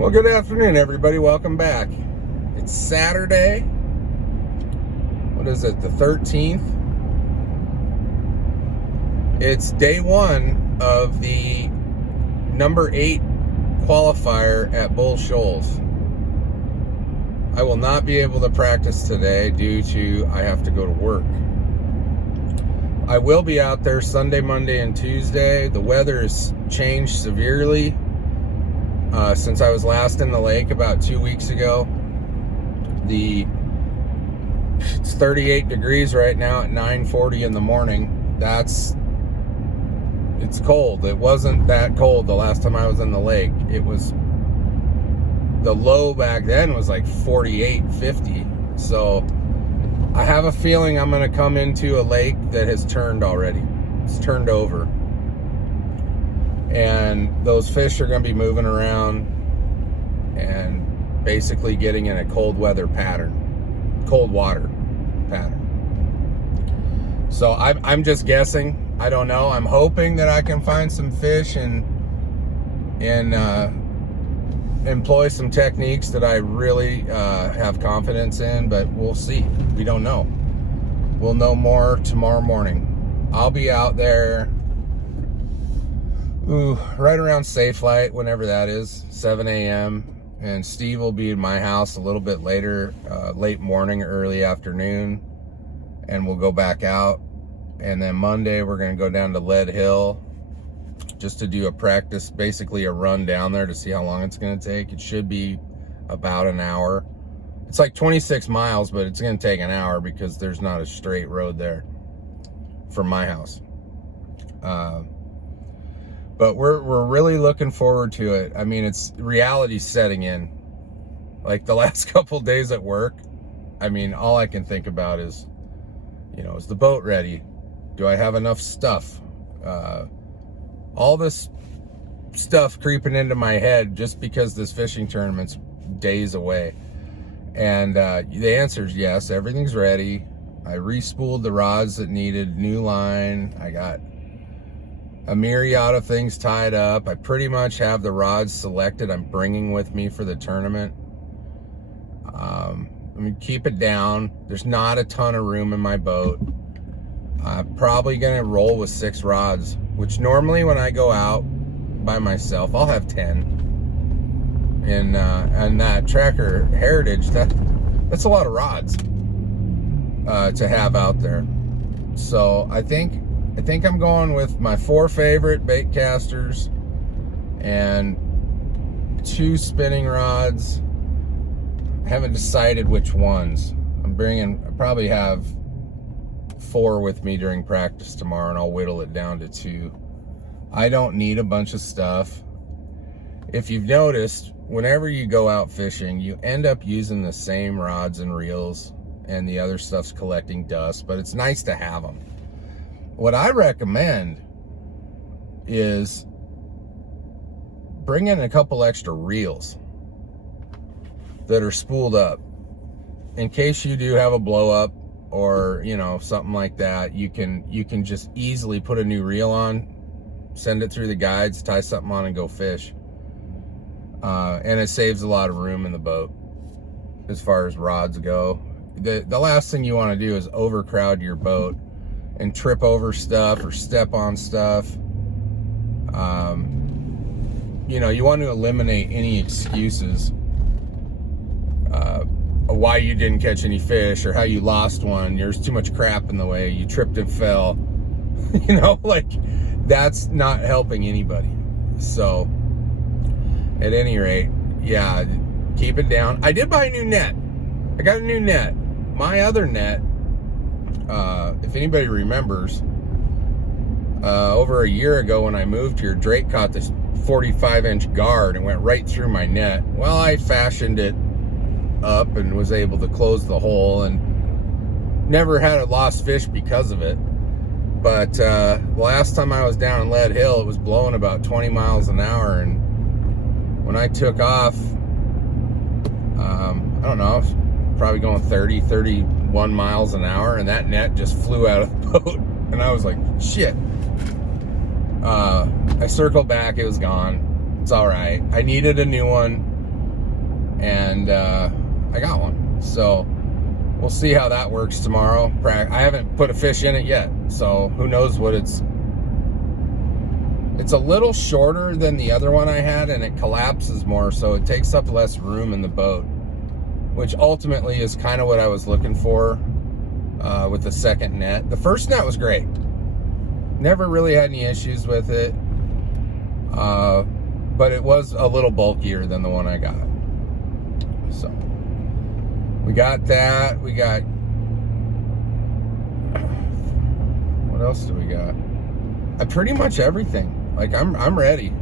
Well, good afternoon, everybody. Welcome back. It's Saturday. What is it, the 13th? It's day one of the number 8 qualifier at Bull Shoals. I will not be able to practice today due to I have to go to work. I will be out there Sunday, Monday, and Tuesday. The weather has changed severely since I was last in the lake about 2 weeks ago. It's 38 degrees right now at 9:40 in the morning. It's cold. It wasn't that cold the last time I was in the lake. The low back then was like 48, 50. So I have a feeling I'm going to come into a lake that has turned already. It's turned over. And those fish are going to be moving around and basically getting in a cold water pattern. So I'm just guessing. I don't know. I'm hoping that I can find some fish and employ some techniques that I really have confidence in, but we'll see. We don't know. We'll know more tomorrow morning. I'll be out there right around safe light, whenever that is, 7 a.m. And Steve will be in my house a little bit later, late morning, early afternoon, and we'll go back out. And then Monday we're going to go down to Lead Hill just to do a practice, basically a run down there to see how long it's going to take. It should be about an hour. It's like 26 miles, but it's going to take an hour because there's not a straight road there from my house. But we're really looking forward to it. I mean, it's reality setting in. Like the last couple days at work, I mean, all I can think about is, is the boat ready? Do I have enough stuff? All this stuff creeping into my head just because this fishing tournament's days away. And the answer is yes, everything's ready. I re-spooled the rods that needed new line. I got a myriad of things tied up. I pretty much have the rods selected I'm bringing with me for the tournament. I mean, keep it down. There's not a ton of room in my boat. I'm probably gonna roll with 6 rods, which normally when I go out by myself, I'll have 10. And that Tracker Heritage, that's a lot of rods to have out there. So I think I'm going with my 4 favorite bait casters and 2 spinning rods. I haven't decided which ones. I probably have 4 with me during practice tomorrow, and I'll whittle it down to 2. I don't need a bunch of stuff. If you've noticed, whenever you go out fishing, you end up using the same rods and reels, and the other stuff's collecting dust, but it's nice to have them. What I recommend is bring in a couple extra reels that are spooled up. In case you do have a blow up or, something like that, you can just easily put a new reel on, send it through the guides, tie something on and go fish. And it saves a lot of room in the boat as far as rods go. The last thing you want to do is overcrowd your boat and trip over stuff or step on stuff. You want to eliminate any excuses why you didn't catch any fish or how you lost one. There's too much crap in the way. You tripped and fell. That's not helping anybody. So at any rate, yeah, keep it down. I did buy a new net. I got a new net. My other net, if anybody remembers, over a year ago when I moved here, Drake caught this 45-inch guard and went right through my net. Well, I fashioned it up and was able to close the hole and never had a lost fish because of it. But last time I was down in Lead Hill, it was blowing about 20 miles an hour, and when I took off, I don't know, probably going 31 miles an hour, and that net just flew out of the boat, and I was like, shit. I circled back, it was gone. It's all right. I needed a new one. and I got one. So we'll see how that works tomorrow. I haven't put a fish in it yet, so who knows what it's a little shorter than the other one I had, and it collapses more, so it takes up less room in the boat, which ultimately is kind of what I was looking for with the second net. The first net was great. Never really had any issues with it, but it was a little bulkier than the one I got. So we got that. We got, what else do we got? Pretty much everything. Like, I'm ready.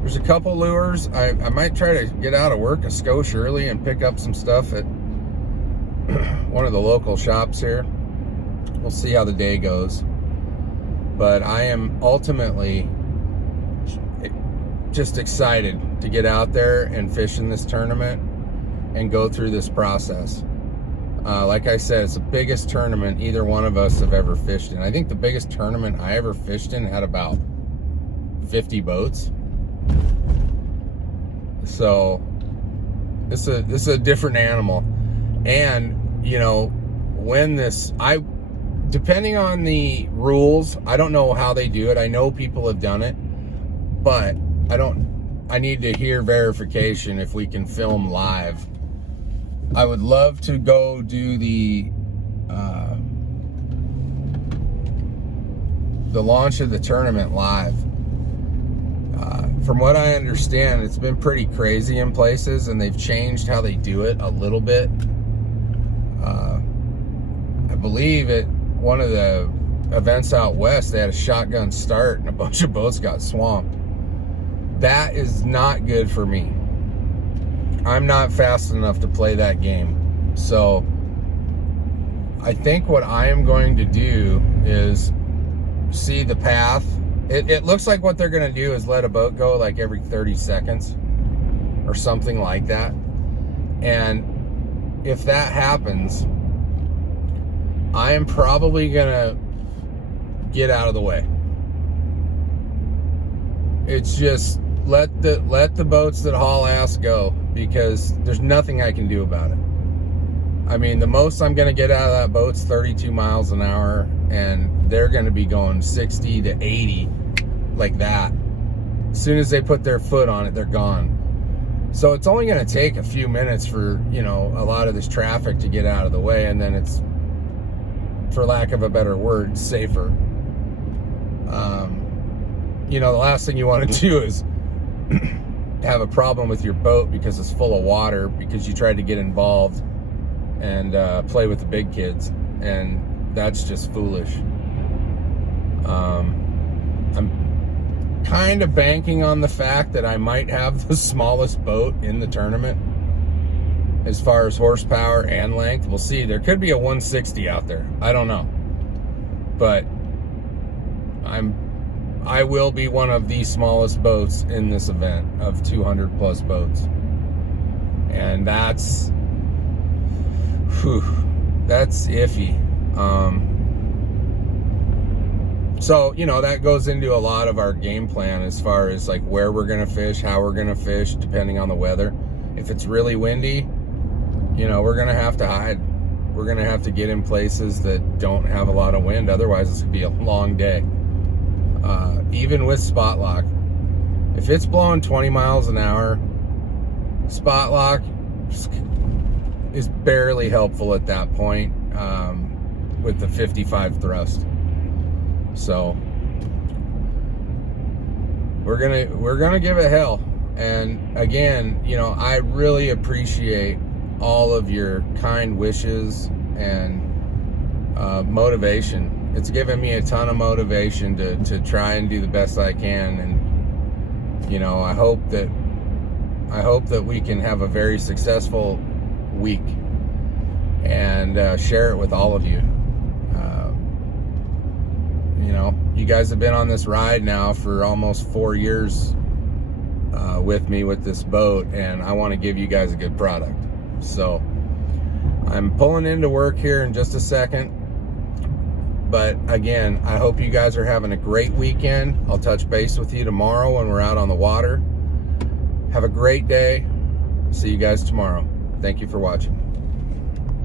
There's a couple lures. I might try to get out of work a skosh early and pick up some stuff at one of the local shops here. We'll see how the day goes. But I am ultimately just excited to get out there and fish in this tournament and go through this process. Like I said, it's the biggest tournament either one of us have ever fished in. I think the biggest tournament I ever fished in had about 50 boats. So this is a different animal. And, you know, when depending on the rules, I don't know how they do it. I know people have done it, but I need to hear verification if we can film live. I would love to go do the launch of the tournament live. From what I understand, it's been pretty crazy in places, and they've changed how they do it a little bit. I believe at one of the events out west, they had a shotgun start and a bunch of boats got swamped. That is not good for me. I'm not fast enough to play that game. So I think what I am going to do is see the path. It looks like what they're going to do is let a boat go like every 30 seconds or something like that. And if that happens, I am probably going to get out of the way. It's just let the boats that haul ass go, because there's nothing I can do about it. I mean, the most I'm going to get out of that boat's 32 miles an hour, and they're going to be going 60 to 80 like that. As soon as they put their foot on it, they're gone. So it's only going to take a few minutes for, you know, a lot of this traffic to get out of the way, and then it's, for lack of a better word, safer. You know, the last thing you want to do is have a problem with your boat because it's full of water because you tried to get involved and play with the big kids, and that's just foolish. I'm kind of banking on the fact that I might have the smallest boat in the tournament as far as horsepower and length. We'll see. There could be a 160 out there. I don't know. But I will be one of the smallest boats in this event of 200 plus boats. And that's iffy. So, you know, that goes into a lot of our game plan as far as like where we're going to fish, how we're going to fish, depending on the weather. If it's really windy, you know, we're going to have to hide. We're going to have to get in places that don't have a lot of wind. Otherwise, it's going to be a long day. Even with spot lock, if it's blowing 20 miles an hour, spot lock is barely helpful at that point with the 55 thrust. So we're gonna give it hell. And again, you know, I really appreciate all of your kind wishes and motivation. It's given me a ton of motivation to try and do the best I can. And, you know, I hope that we can have a very successful week and share it with all of you. You know, you guys have been on this ride now for almost 4 years with me with this boat, and I want to give you guys a good product. So I'm pulling into work here in just a second. But again, I hope you guys are having a great weekend. I'll touch base with you tomorrow when we're out on the water. Have a great day. See you guys tomorrow. Thank you for watching.